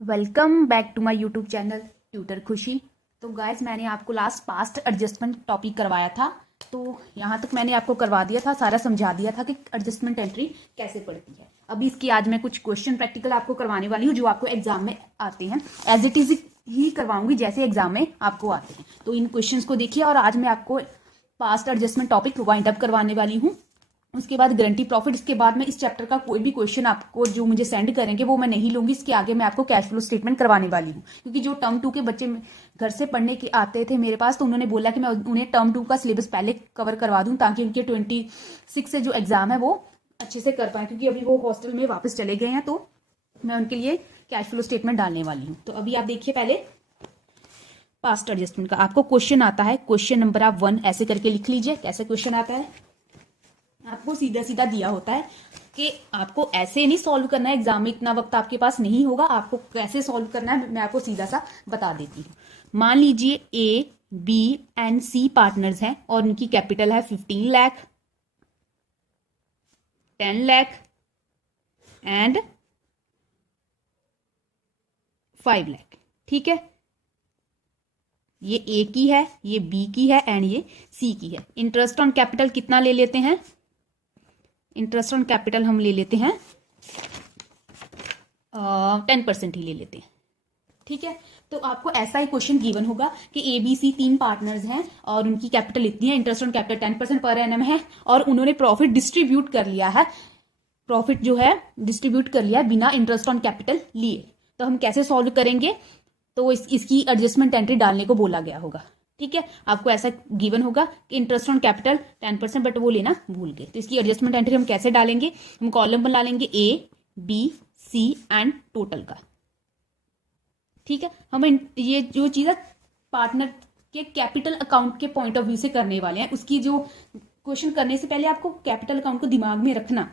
Welcome back to my YouTube channel tutor Khushi. तो guys मैंने आपको लास्ट पास्ट एडजस्टमेंट टॉपिक करवाया था, तो यहाँ तक मैंने आपको करवा दिया था, सारा समझा दिया था कि एडजस्टमेंट एंट्री कैसे पड़ती है। अभी इसकी आज मैं कुछ क्वेश्चन प्रैक्टिकल आपको करवाने वाली हूँ जो आपको एग्जाम में आते हैं, एज इट इज ही करवाऊंगी जैसे एग्जाम में आपको आते हैं। तो इन क्वेश्चंस को देखिए और आज मैं आपको past adjustment topic wind up करवाने वाली हूँ। उसके बाद गारंटी प्रॉफिट। इसके बाद मैं इस चैप्टर का कोई भी क्वेश्चन आपको जो मुझे सेंड करेंगे वो मैं नहीं लूंगी। इसके आगे मैं आपको कैश फ्लो स्टेटमेंट करवाने वाली हूँ, क्योंकि जो टर्म 2 के बच्चे घर से पढ़ने के आते थे मेरे पास, तो उन्होंने बोला कि मैं उन्हें टर्म 2 का सिलेबस पहले कवर करवा दूं ताकि उनके 26 से जो एग्जाम है वो अच्छे से कर पाए, क्योंकि अभी वो हॉस्टल में वापस चले गए हैं। तो मैं उनके लिए कैश फ्लो स्टेटमेंट डालने वाली हूँ। तो अभी आप देखिए पहले पास्ट एडजस्टमेंट का आपको क्वेश्चन आता है। क्वेश्चन नंबर आप 1 ऐसे करके लिख लीजिए। कैसे क्वेश्चन आता है, आपको सीधा सीधा दिया होता है कि आपको ऐसे नहीं सॉल्व करना है, एग्जाम में इतना वक्त आपके पास नहीं होगा। आपको कैसे सॉल्व करना है मैं आपको सीधा सा बता देती हूँ। मान लीजिए A B and C partners हैं और उनकी कैपिटल है 15 लाख, 10 लाख एंड 5 लाख। ठीक है, ये ए की है, ये बी की है एंड ये सी की है। इंटरेस्ट ऑन कैपिटल कितना ले लेते हैं? इंटरेस्ट ऑन कैपिटल हम ले लेते हैं 10% ही ले लेते हैं। ठीक है, तो आपको ऐसा ही क्वेश्चन गिवन होगा कि ए बी सी 3 पार्टनर्स हैं और उनकी कैपिटल इतनी है, interest on capital 10% per annum है और उन्होंने प्रॉफिट डिस्ट्रीब्यूट कर लिया है। प्रॉफिट जो है डिस्ट्रीब्यूट कर लिया है बिना इंटरेस्ट ऑन कैपिटल लिए। तो हम कैसे सॉल्व करेंगे? तो इसकी एडजस्टमेंट एंट्री डालने को बोला गया होगा। ठीक है, आपको ऐसा गिवन होगा कि इंटरेस्ट ऑन कैपिटल 10%, बट वो लेना भूल गए। तो इसकी एडजस्टमेंट एंट्री हम कैसे डालेंगे? हम कॉलम बना लेंगे A B C and total का। ठीक है, हम ये जो चीज है पार्टनर के कैपिटल अकाउंट के पॉइंट ऑफ व्यू से करने वाले हैं। उसकी जो क्वेश्चन करने से पहले आपको कैपिटल अकाउंट को दिमाग में रखना।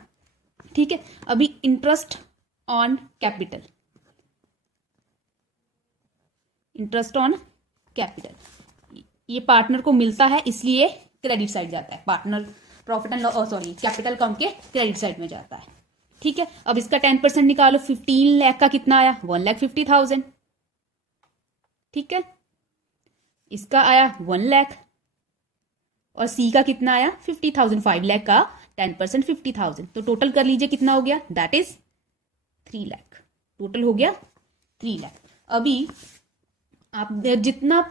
ठीक है, अभी interest on capital, interest on capital ये पार्टनर को मिलता है, इसलिए क्रेडिट साइड जाता है। Partner profit and loss capital account के क्रेडिट साइड में जाता है। ठीक है, अब इसका 10% निकालो। 15 लाख का कितना आया? 1,50,000। ठीक है, इसका आया 1 लाख और सी का कितना आया? 50,000। 5 लाख का 10% 50,000, तो टोटल कर लीजिए कितना हो गया? That is 3 lakh. टोटल हो गया 3 लाख। अभी आप जितना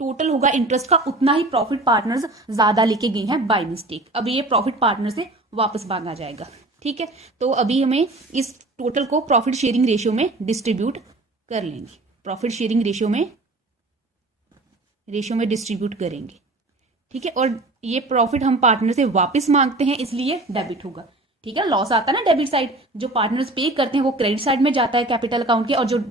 टोटल होगा इंटरेस्ट का उतना ही प्रॉफिट पार्टनर्स ज्यादा लेके गए हैं बाय मिस्टेक। अब ये प्रॉफिट पार्टनर से वापस मांगा जाएगा। ठीक है, तो अभी हमें इस टोटल को प्रॉफिट शेयरिंग रेशियो में डिस्ट्रीब्यूट कर लेंगे। प्रॉफिट शेयरिंग रेशियो में डिस्ट्रीब्यूट करेंगे। ठीक है, और ये प्रॉफिट हम पार्टनर से वापस मांगते हैं, इसलिए डेबिट होगा। ठीक है, लॉस आता है ना डेबिट साइड, जो पार्टनर्स पे करते हैं वो क्रेडिट साइड में जाता है कैपिटल अकाउंट के, और जो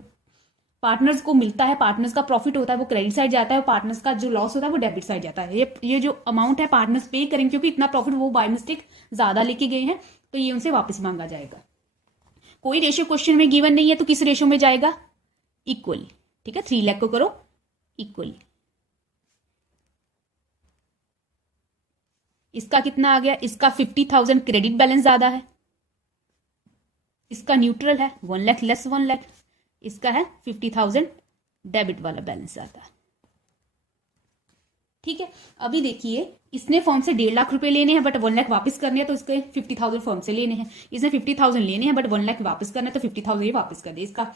पार्टनर्स को मिलता है, पार्टनर्स का प्रॉफिट होता है वो क्रेडिट साइड जाता है, और पार्टनर्स का जो लॉस होता है वो डेबिट साइड जाता है। ये जो अमाउंट है पार्टनर्स पे करेंगे, क्योंकि इतना प्रॉफिट वो बाय मिस्टेक ज्यादा लेके गए हैं, तो ये उनसे वापस मांगा जाएगा। कोई रेशियो क्वेश्चन में गिवन नहीं है, तो किस रेशियो में जाएगा? इक्वली। ठीक है, 3 लाख को करो इक्वली। इसका कितना आ गया? इसका 50,000 क्रेडिट बैलेंस ज्यादा है, इसका न्यूट्रल है 1 लाख लेस 1 लाख। इसका है 50,000 डेबिट वाला बैलेंस आता है। ठीक है, अभी देखिए इसने फर्म से 1.5 लाख रुपए लेने हैं बट 1 लाख वापस करने हैं, तो इसके 50,000 फर्म से लेने हैं। इसने 50,000 लेने हैं बट 1 लाख वापस करना है, तो 50,000 ये वापस कर दे। इसका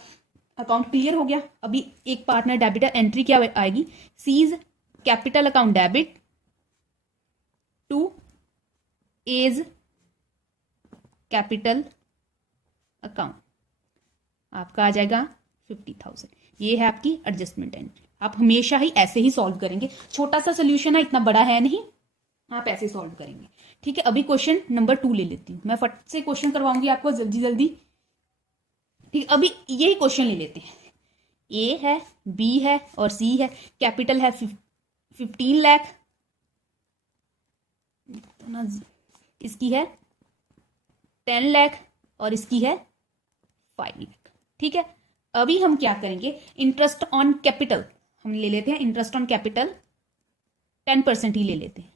अकाउंट क्लियर हो गया। अभी एक पार्टनर डेबिटर एंट्री क्या आएगी? C's capital account debit to A's capital account, आपका आ जाएगा 50,000। ये है आपकी एडजस्टमेंट एंट्री। आप हमेशा ही ऐसे ही सॉल्व करेंगे। छोटा सा सोल्यूशन है, इतना बड़ा है नहीं, आप ऐसे सॉल्व करेंगे। ठीक है, अभी क्वेश्चन नंबर 2 ले लेती हूँ। मैं फट से क्वेश्चन करवाऊंगी आपको जल्दी जल्दी। ठीक, अभी यही क्वेश्चन ले लेते हैं। ए है, बी है और सी है। कैपिटल है 15 लाख, इसकी है 10 लाख और इसकी है 5 लाख। ठीक है, अभी हम क्या करेंगे? इंटरेस्ट ऑन कैपिटल हम ले लेते हैं। इंटरेस्ट ऑन कैपिटल 10% ही ले लेते हैं।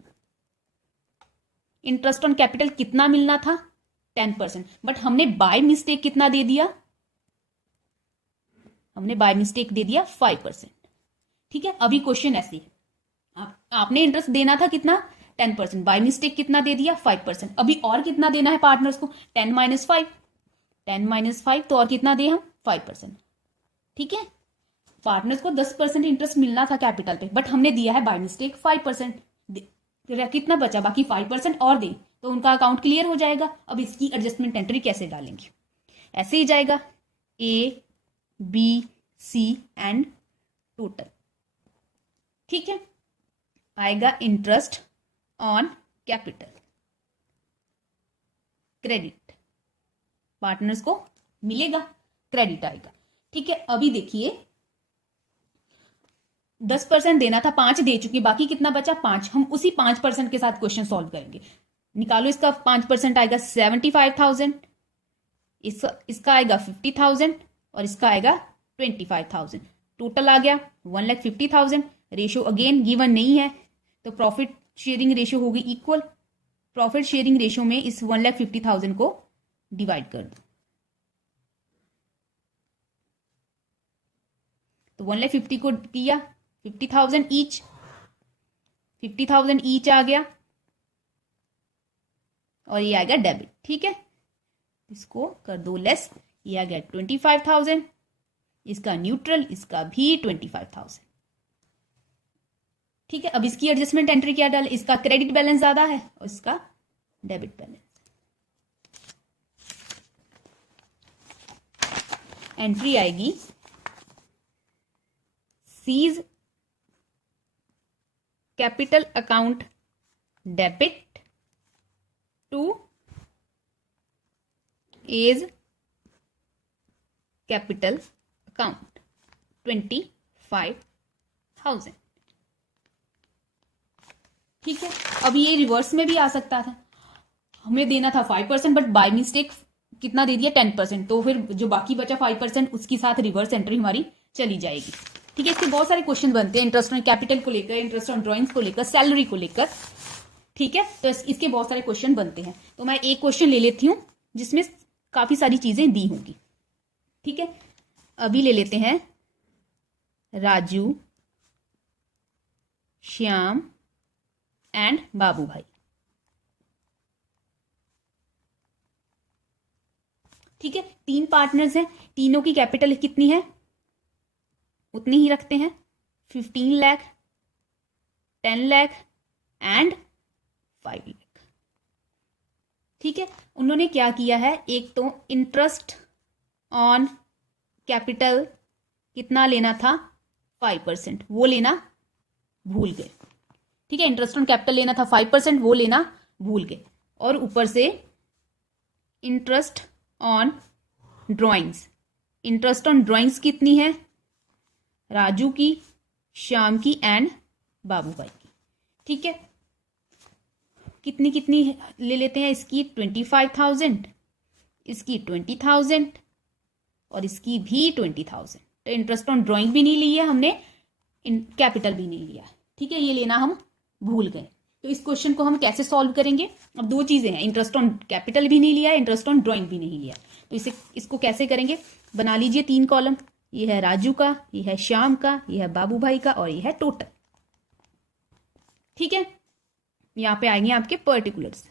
इंटरेस्ट ऑन कैपिटल कितना मिलना था? 10%, बट हमने बाय मिस्टेक कितना दे दिया? हमने बाय मिस्टेक दे दिया 5%। ठीक है, अभी क्वेश्चन ऐसे है, आपने इंटरेस्ट देना था कितना 10%, बाय मिस्टेक कितना दे दिया 5%। अभी और कितना देना है पार्टनर्स को 10 माइनस 5, 10 माइनस 5 तो और कितना दे हम 5%। ठीक है, पार्टनर्स को 10% इंटरेस्ट मिलना था कैपिटल पे, बट हमने दिया है बाय मिस्टेक 5%। कितना बचा, बाकी 5% और दे तो उनका अकाउंट क्लियर हो जाएगा। अब इसकी एडजस्टमेंट एंट्री कैसे डालेंगे, ऐसे ही जाएगा A B C and total. ठीक है, आएगा interest on capital credit, partners को मिलेगा, क्रेडिट आएगा। ठीक है, अभी देखिए 10% देना था, 5 दे चुकी, बाकी कितना बचा 5। हम उसी 5% के साथ क्वेश्चन सॉल्व करेंगे। निकालो, इसका 5% आएगा 75,000, इसका आएगा 50,000 और इसका आएगा 25,000। टोटल आ गया 1,50,000। रेशियो अगेन गिवन नहीं है तो प्रॉफिट शेयरिंग रेशियो होगी इक्वल। प्रॉफिट शेयरिंग रेशियो में इस 1,50,000 को डिवाइड कर दो तो 1,50,000 को किया 50,000 ईच, 50,000 ईच आ गया और ये आ गया डेबिट। ठीक है, इसको कर दो लेस, ये आ गया 25,000, इसका न्यूट्रल, इसका भी 25,000। ठीक है, अब इसकी एडजस्टमेंट एंट्री क्या डाले, इसका क्रेडिट बैलेंस ज्यादा है और इसका डेबिट बैलेंस। एंट्री आएगी C's capital account debit to A's capital account 25,000। ठीक है, अब ये रिवर्स में भी आ सकता था, हमें देना था 5% बट बाय मिस्टेक कितना दे दिया 10%, तो फिर जो बाकी बचा 5% उसके साथ रिवर्स एंट्री हमारी चली जाएगी। ठीक है, इसके बहुत सारे क्वेश्चन बनते हैं इंटरेस्ट ऑन कैपिटल को लेकर, इंटरेस्ट ऑन ड्राइंग्स को लेकर, सैलरी को लेकर। ठीक है, तो इसके बहुत सारे क्वेश्चन बनते हैं, तो मैं एक क्वेश्चन ले लेती हूं जिसमें काफी सारी चीजें दी होंगी। ठीक है, अभी ले लेते हैं राजू, श्याम एंड बाबू भाई। ठीक है, 3 पार्टनर्स हैं, तीनों की कैपिटल कितनी है उतनी ही रखते हैं, 15 लाख, 10 लाख एंड 5 लाख। ठीक है, उन्होंने क्या किया है, एक तो इंटरेस्ट ऑन कैपिटल कितना लेना था 5%, वो लेना भूल गए। ठीक है, इंटरेस्ट ऑन कैपिटल लेना था 5%, वो लेना भूल गए। और ऊपर से interest on drawings, interest on drawings कितनी है, राजू की, श्याम की एंड बाबू भाई की। ठीक है, कितनी कितनी ले लेते हैं, इसकी 25,000, इसकी 20,000 और इसकी भी 20,000। तो इंटरेस्ट ऑन ड्राइंग भी नहीं ली है हमने, कैपिटल भी नहीं लिया। ठीक है, ये लेना हम भूल गए। तो इस क्वेश्चन को हम कैसे सॉल्व करेंगे, अब 2 चीजें हैं, इंटरेस्ट ऑन कैपिटल भी नहीं लिया, इंटरेस्ट ऑन ड्राइंग भी नहीं लिया, तो इसको कैसे करेंगे, बना लीजिए 3 कॉलम। ये है राजू का, ये है श्याम का, ये है बाबू भाई का और ये है टोटल। ठीक है, यहां पे आएंगे आपके पर्टिकुलर्स।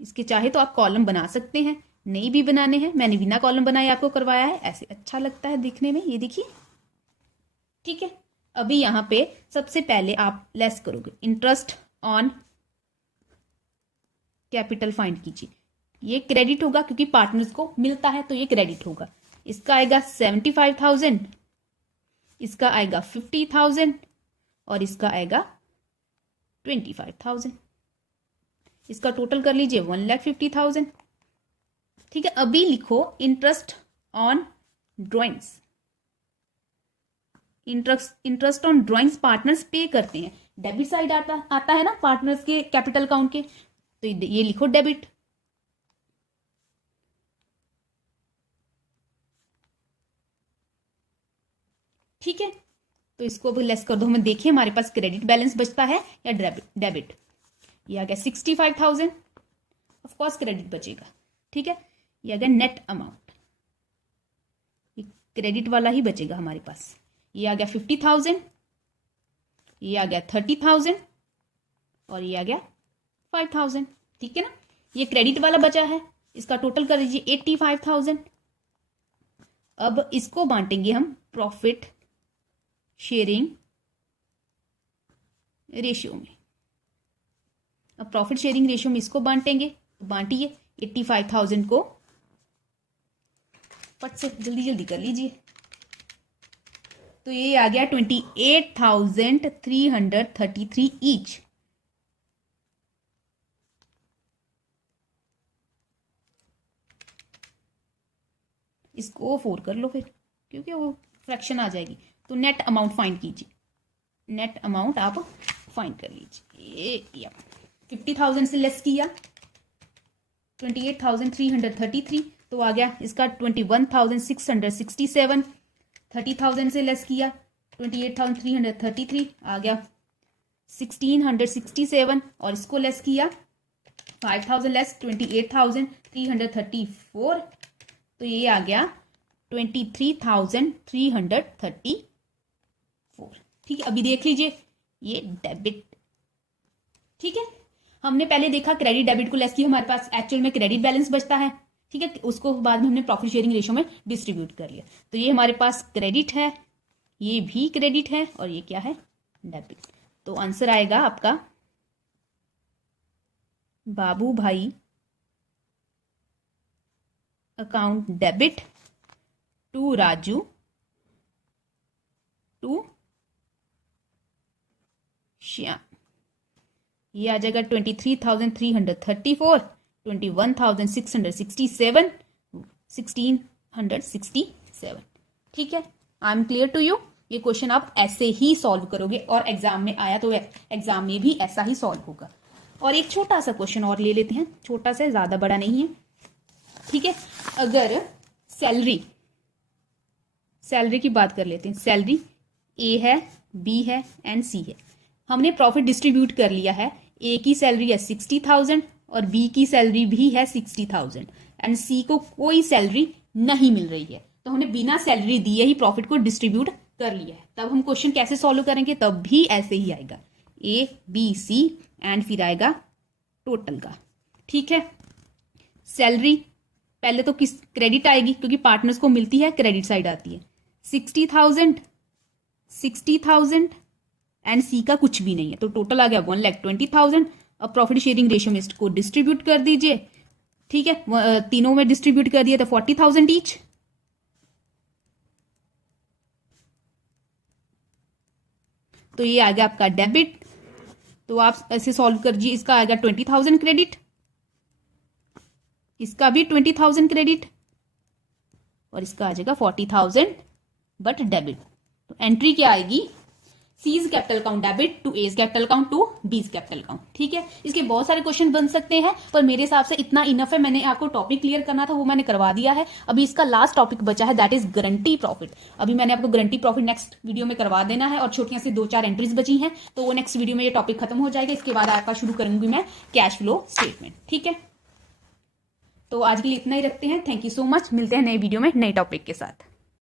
इसके चाहे तो आप कॉलम बना सकते हैं, नहीं भी बनाने हैं, मैंने बिना कॉलम बनाए आपको करवाया है, ऐसे अच्छा लगता है दिखने में, ये देखिए। ठीक है, अभी यहां पे सबसे पहले आप लेस करोगे, इंटरेस्ट ऑन कैपिटल फाइंड कीजिए। ये क्रेडिट होगा क्योंकि पार्टनर्स को मिलता है तो ये क्रेडिट होगा। इसका आएगा 75,000, इसका आएगा 50,000 और इसका आएगा 25,000। इसका टोटल कर लीजिए 1,50,000। ठीक है, अभी लिखो interest on drawings. Interest on drawings partners पे करते हैं, डेबिट साइड आता है ना पार्टनर्स के कैपिटल अकाउंट के, तो ये लिखो डेबिट। ठीक है, तो इसको भी लेस कर दो, हमें देखिए हमारे पास क्रेडिट बैलेंस बचता है या डेबिट। ये आ गया 65,000, ऑफ कोर्स क्रेडिट बचेगा। ठीक है, ये आ गया नेट अमाउंट, ये क्रेडिट वाला ही बचेगा हमारे पास। ये आ गया 50,000, ये आ गया 30,000 और ये आ गया 5,000। ठीक है ना, ये क्रेडिट वाला बचा है, इसका टोटल कर दीजिए 85,000। अब इसको बांटेंगे हम प्रॉफिट शेयरिंग रेशियो में। अब प्रॉफिट शेयरिंग रेशियो में इसको बांटेंगे, तो बांटिए 85,000 को, फट से जल्दी जल्दी कर लीजिए। तो ये आ गया 28,333 ईच। इसको 4 कर लो फिर, क्योंकि वो फ्रैक्शन आ जाएगी। तो नेट अमाउंट फाइंड कीजिए, नेट अमाउंट आप फाइंड कर लीजिए। 50,000 से लेस किया 28,333, तो आ गया इसका 21,667। 30,000 से लेस किया 28,333, आ गया 1,667। और इसको लेस किया 5,000 लेस 28,334, तो ये आ गया 23,334। ठीक है, अभी देख लीजिए ये डेबिट। ठीक है, हमने पहले देखा क्रेडिट डेबिट को लेस किया, हमारे पास एक्चुअल में क्रेडिट बैलेंस बचता है। ठीक है, उसको बाद में हमने प्रॉफिट शेयरिंग रेशियो में डिस्ट्रीब्यूट कर लिया। तो ये हमारे पास क्रेडिट है, ये भी क्रेडिट है और ये क्या है, डेबिट। तो आंसर आएगा आपका बाबू भाई account debit to Raju to Shyam. ये आ जाएगा 23,334, 21,667, 1,667। ठीक है, I am clear to you. ये क्वेश्चन आप ऐसे ही सॉल्व करोगे और एग्जाम में आया तो एग्जाम में भी ऐसा ही सॉल्व होगा। और एक छोटा सा क्वेश्चन और ले लेते हैं, छोटा सा, ज्यादा बड़ा नहीं है। ठीक है, अगर सैलरी की बात कर लेते हैं। सैलरी ए है, बी है एंड सी है। हमने प्रॉफिट डिस्ट्रीब्यूट कर लिया है। ए की सैलरी है 60,000 और बी की सैलरी भी है 60,000 एंड सी को कोई सैलरी नहीं मिल रही है। तो हमने बिना सैलरी दिए ही प्रॉफिट को डिस्ट्रीब्यूट कर लिया है। तब हम क्वेश्चन कैसे सॉल्व करेंगे, तब भी ऐसे ही आएगा, ए बी सी एंड फिर आएगा टोटल का। ठीक है, सैलरी पहले तो किस क्रेडिट आएगी, क्योंकि पार्टनर्स को मिलती है, क्रेडिट साइड आती है। 60,000 एंड सी का कुछ भी नहीं है, तो टोटल आ गया 1,20,000। अब प्रॉफिट शेयरिंग रेशियो में इसको डिस्ट्रीब्यूट कर दीजिए। ठीक है, तीनों में डिस्ट्रीब्यूट कर दिया तो 40,000 ईच। तो ये आ गया आपका डेबिट। तो आप ऐसे सॉल्व कर दीजिए, इसका आएगा 20,000 क्रेडिट, इसका भी 20,000 क्रेडिट और इसका आ जाएगा 40,000 बट डेबिट। तो एंट्री क्या आएगी, C's capital account debit to A's capital account to B's capital account. ठीक है, इसके बहुत सारे क्वेश्चन बन सकते हैं, पर मेरे हिसाब से इतना इनफ है। मैंने आपको टॉपिक क्लियर करना था, वो मैंने करवा दिया है। अभी इसका लास्ट टॉपिक बचा है, दैट इज गारंटी प्रॉफिट। अभी मैंने आपको गारंटी प्रॉफिट नेक्स्ट वीडियो में करवा देना है और छोटियां से 2-4 एंट्रीज बची हैं, तो वो नेक्स्ट वीडियो में ये टॉपिक खत्म हो जाएगा। इसके बाद आपका शुरू करूंगी मैं कैश फ्लो स्टेटमेंट। ठीक है, तो आज के लिए इतना ही रखते हैं। थैंक यू सो मच, मिलते हैं नए वीडियो में नए टॉपिक के साथ।